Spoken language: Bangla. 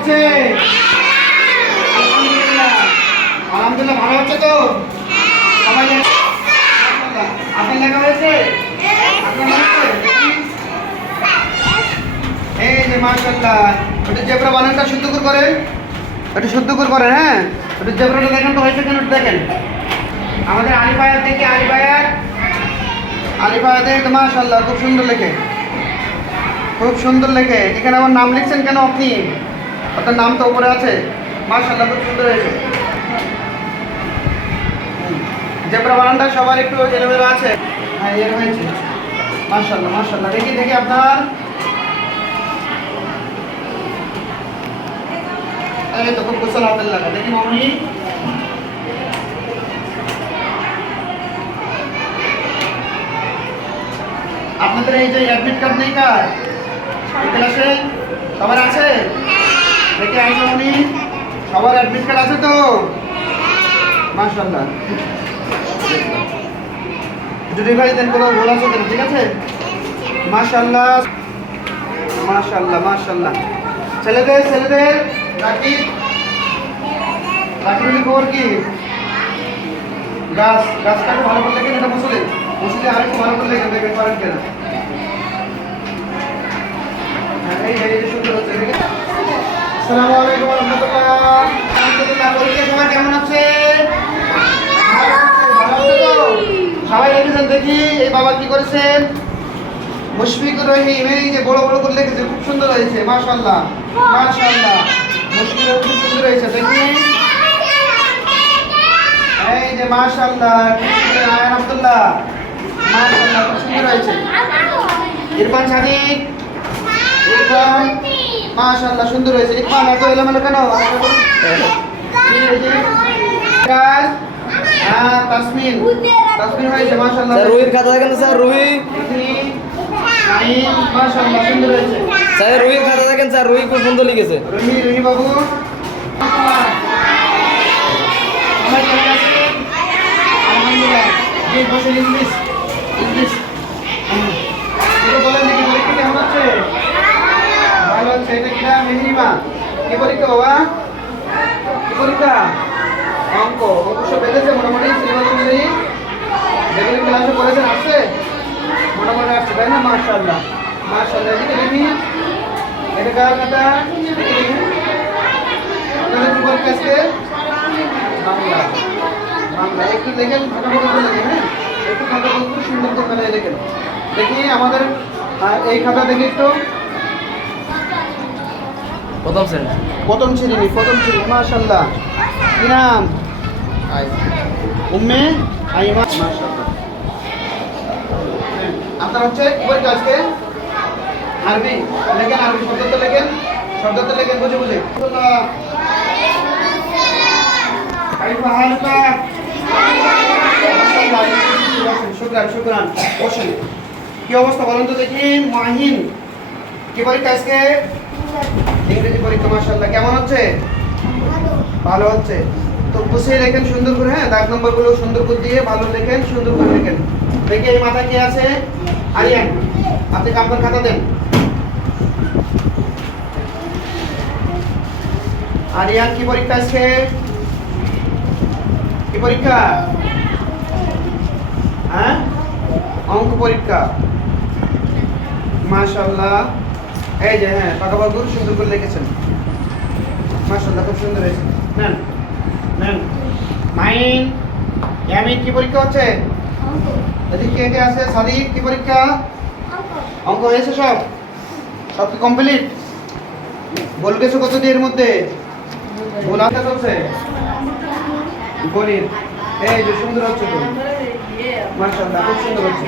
হচ্ছে? আলহামদুলিল্লাহ। ভালো হচ্ছে তো? সবাই আপনার লেখা হয়েছে। এই যে বানানটা শুদ্ধ করে করেন। শুদ্ধ করে করেন হ্যাঁ? দেখেন তো, হয়েছে দেখেন। আমাদের দেখে মাশাল্লাহ খুব সুন্দর লেখে। খুব সুন্দর লেখে। এখানে আমার নাম লিখছেন কেন আপনি? আপনার নাম তো উপরে আছে। মাশাল্লাহ খুব সুন্দর হয়েছে। জেব্রা বানানটা সবার একটু এলোমেলো আছে। হ্যাঁ এর হয়েছে। মাশাল্লাহ মাশাল্লাহ দেখি দেখি আপনার। এই তো খুব কুশল হাতের লাগা। দেখি মামনি। আপনাদের এই যে অ্যাডমিট কার্ড নেই কার? এই ক্লাসে সবার আছে? দেখে আইসো উনি সবার অ্যাডমিট কার্ড আছে তো? মাশাল্লাহ যদি ভাই দেন কোনো ভুল আছে দেন ঠিক আছে? মাশাল্লাহ মাশাল্লাহ মাশাল্লাহ ছেলেদের ছেলেদের রাকিব রাকিবের খবর কি? গাছ গাছটাকে ভালো করে লেখেন এটা মুসলে মুসলে আরেকটু ভালো করে লেখেন দেখবেন পারেন কেন? হ্যাঁ, এই এই সুন্দর হচ্ছে আসসালামু আলাইকুম রাহমাতুল্লাহ। পরীক্ষা সবার কেমন আছে? সবাই লিখেছেন দেখি, এই বাবা কি করেছেন? মুশফিকুর রহিম, এই যে বড় বড় করে লিখেছে, খুব সুন্দর হয়েছে, মাশাআল্লাহ মাশাআল্লাহ। মুশফিকুর খুব সুন্দর হয়েছে, দেখি। এই যে মাশাআল্লাহ আয়ান আব্দুল্লাহ মাশাআল্লাহ, খুব সুন্দর হয়েছে। ইরফান সাদিক, ইরফান মাশাআল্লাহ সুন্দর হয়েছে। ইরফান এত এলোমেলো কেন? কাজ? হ্যাঁ তাসমিন। তাসমিন হয়েছে মাশাআল্লাহ স্যার রুহির খাতা দেখেন স্যার রুহি? মাশাআল্লাহ সুন্দর হয়েছে। স্যার রুহির খাতা দেখেন স্যার রুহি খুব সুন্দর লিখেছে। রুহি রুহি বাবু। আমার আলহামদুলিল্লাহ। English English hmm. একটু বলেন দেখি পরীক্ষা কেমন হচ্ছে ভালো হচ্ছে এটা মেহরিমা কি পরীক্ষা বাবা? কি পরীক্ষা অঙ্ক সব বেঁধেছে, মোটামুটি সিলেবাস অনুযায়ী যেগুলো ক্লাসে পড়েছেন আসছে? মোটামুটি আসছে, তাই না? মার্শাল্লাহ মার্শাল্লাহ এদিকে দেখি। এটা কার দেখি। আপনাদের কি পরীক্ষা আজকে? বাংলা। বাংলা। একটু লেখেন ফটাফট করে লেখেন হ্যাঁ? একটু খুব সুন্দর করে লেখেন দেখি আমাদের এই খাতা দেখি একটু। প্রথম শ্রেণি। প্রথম শ্রেণি প্রথম শ্রেণি মাশাল্লাহ কি নাম? উম্মে? আইমা? মাশাল্লাহ আপনার হচ্ছে আজকে আরবি লেখেন আরবি শব্দতে লেখেন লেখেন বুঝে বুঝে। শুক্রান কি অবস্থা বলেন তো দেখি মাহিন। কি পরীক্ষা আজকে? ইংরেজি মাশাআল্লাহ। কেমন হচ্ছে? ভালো হচ্ছে। তো গুছিয়ে লেখেন সুন্দর করে হ্যাঁ? দাগ নম্বরগুলো সুন্দর করে দিয়ে ভালো লেখেন সুন্দর করে লেখেন। দেখি এই মাথা কি আছে? আরিয়ান, আপনি কামকার খাতা দেন। আরিয়ান, কি পরীক্ষা আজকে? কি পরীক্ষা? হ্যাঁ? অঙ্ক পরীক্ষা। মাশাআল্লাহ। এই যে হ্যাঁ পাকাবাবু সুন্দর করে লিখেছেন। মাশাআল্লাহ খুব সুন্দর হয়েছে। নেন নেন। মাইন ইয়ামিন কি পরীক্ষা হচ্ছে? এদিকে কে কে আছে? সাদিক কি পরীক্ষা? অঙ্ক। হয়েছে সব? সব কি কমপ্লিট গেছো কত দিয়ে এর মধ্যে? বল আছে চলছে? গণিত। এই যে সুন্দর হচ্ছে তো। খুব সুন্দর হচ্ছে।